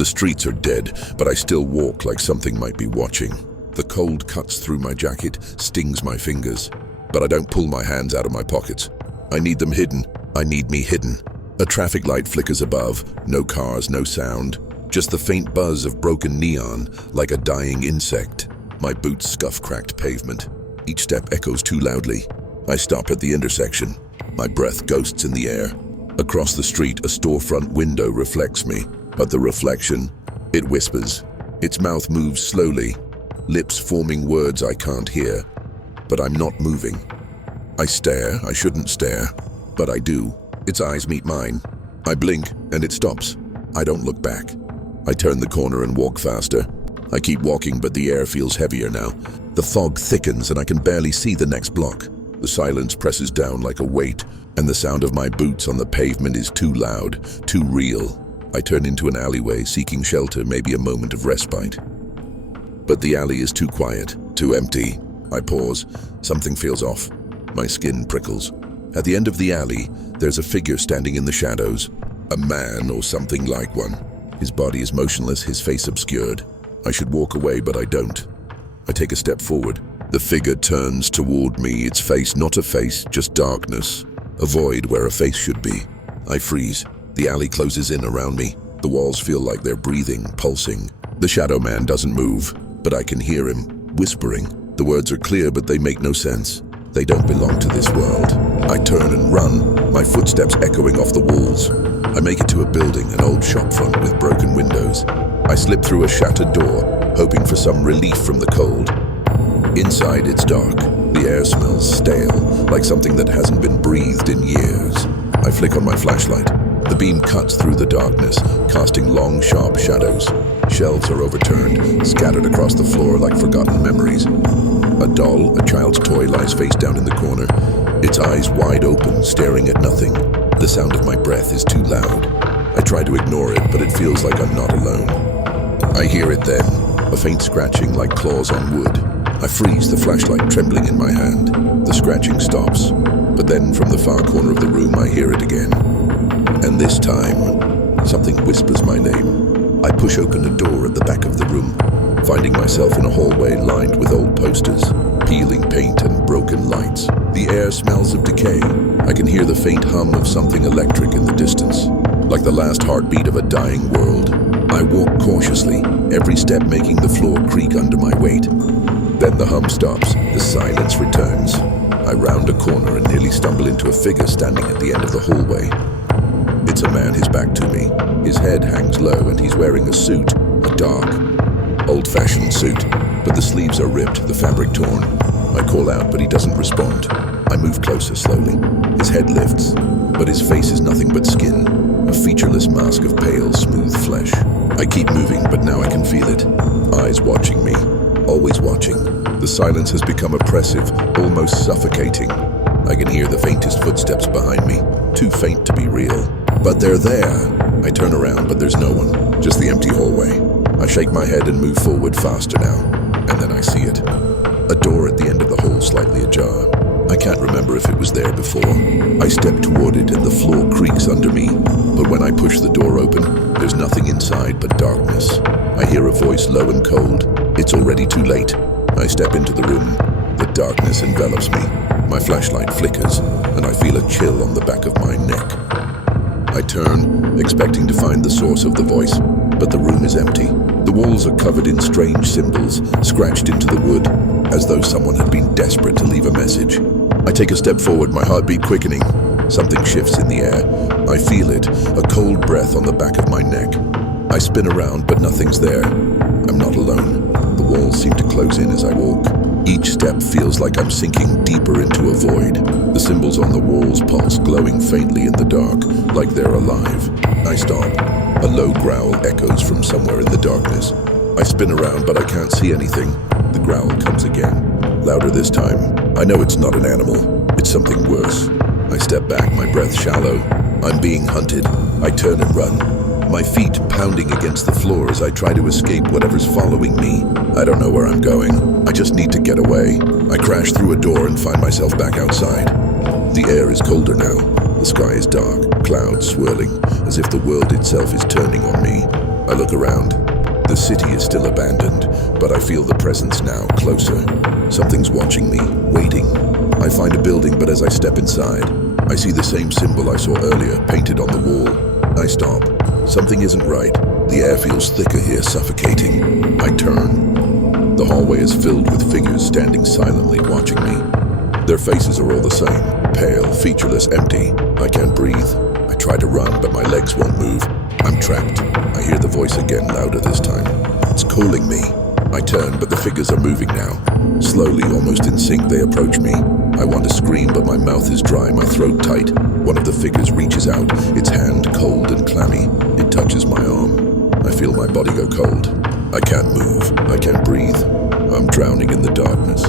The streets are dead, but I still walk like something might be watching. The cold cuts through my jacket, stings my fingers, but I don't pull my hands out of my pockets. I need them hidden. I need me hidden. A traffic light flickers above. No cars, no sound. Just the faint buzz of broken neon, like a dying insect. My boots scuff cracked pavement. Each step echoes too loudly. I stop at the intersection. My breath ghosts in the air. Across the street, a storefront window reflects me. But the reflection, it whispers. Its mouth moves slowly, lips forming words I can't hear. But I'm not moving. I stare. I shouldn't stare, but I do. Its eyes meet mine. I blink, and it stops. I don't look back. I turn the corner and walk faster. I keep walking, but the air feels heavier now. The fog thickens, and I can barely see the next block. The silence presses down like a weight, and the sound of my boots on the pavement is too loud, too real. I turn into an alleyway, seeking shelter, maybe a moment of respite. But the alley is too quiet, too empty. I pause. Something feels off. My skin prickles. At the end of the alley, there's a figure standing in the shadows. A man or something like one. His body is motionless, his face obscured. I should walk away, but I don't. I take a step forward. The figure turns toward me, its face not a face, just darkness. A void where a face should be. I freeze. The alley closes in around me. The walls feel like they're breathing, pulsing. The shadow man doesn't move, but I can hear him, whispering. The words are clear, but they make no sense. They don't belong to this world. I turn and run, my footsteps echoing off the walls. I make it to a building, an old shopfront with broken windows. I slip through a shattered door, hoping for some relief from the cold. Inside, it's dark. The air smells stale, like something that hasn't been breathed in years. I flick on my flashlight. The beam cuts through the darkness, casting long, sharp shadows. Shelves are overturned, scattered across the floor like forgotten memories. A doll, a child's toy, lies face down in the corner, its eyes wide open, staring at nothing. The sound of my breath is too loud. I try to ignore it, but it feels like I'm not alone. I hear it then, a faint scratching like claws on wood. I freeze, the flashlight trembling in my hand. The scratching stops, but then from the far corner of the room I hear it again. And this time, something whispers my name. I push open a door at the back of the room, finding myself in a hallway lined with old posters, peeling paint and broken lights. The air smells of decay. I can hear the faint hum of something electric in the distance, like the last heartbeat of a dying world. I walk cautiously, every step making the floor creak under my weight. Then the hum stops, the silence returns. I round a corner and nearly stumble into a figure standing at the end of the hallway. It's a man, his back to me. His head hangs low and he's wearing a suit, a dark, old-fashioned suit, but the sleeves are ripped, the fabric torn. I call out, but he doesn't respond. I move closer slowly. His head lifts, but his face is nothing but skin, a featureless mask of pale, smooth flesh. I keep moving, but now I can feel it. Eyes watching me, always watching. The silence has become oppressive, almost suffocating. I can hear the faintest footsteps behind me, too faint to be real. But they're there. I turn around, but there's no one, just the empty hallway. I shake my head and move forward faster now, and then I see it. A door at the end of the hall slightly ajar. I can't remember if it was there before. I step toward it and the floor creaks under me, but when I push the door open, there's nothing inside but darkness. I hear a voice low and cold. It's already too late. I step into the room. The darkness envelops me. My flashlight flickers, and I feel a chill on the back of my neck. I turn, expecting to find the source of the voice, but the room is empty. The walls are covered in strange symbols, scratched into the wood, as though someone had been desperate to leave a message. I take a step forward, my heartbeat quickening. Something shifts in the air. I feel it, a cold breath on the back of my neck. I spin around, but nothing's there. I'm not alone. The walls seem to close in as I walk. Each step feels like I'm sinking deeper into a void. The symbols on the walls pulse, glowing faintly in the dark, like they're alive. I stop. A low growl echoes from somewhere in the darkness. I spin around, but I can't see anything. The growl comes again, louder this time. I know it's not an animal. It's something worse. I step back, my breath shallow. I'm being hunted. I turn and run. My feet pounding against the floor as I try to escape whatever's following me. I don't know where I'm going. I just need to get away. I crash through a door and find myself back outside. The air is colder now. The sky is dark, clouds swirling, as if the world itself is turning on me. I look around. The city is still abandoned, but I feel the presence now, closer. Something's watching me, waiting. I find a building, but as I step inside, I see the same symbol I saw earlier, painted on the wall. I stop. Something isn't right. The air feels thicker here, suffocating. I turn. The hallway is filled with figures standing silently, watching me. Their faces are all the same, pale, featureless, empty. I can't breathe. I try to run, but my legs won't move. I'm trapped. I hear the voice again, louder this time. It's calling me. I turn, but the figures are moving now. Slowly, almost in sync, they approach me. I want to scream, but my mouth is dry, my throat tight. One of the figures reaches out, its hand cold and clammy. It touches my arm. I feel my body go cold. I can't move. I can't breathe. I'm drowning in the darkness.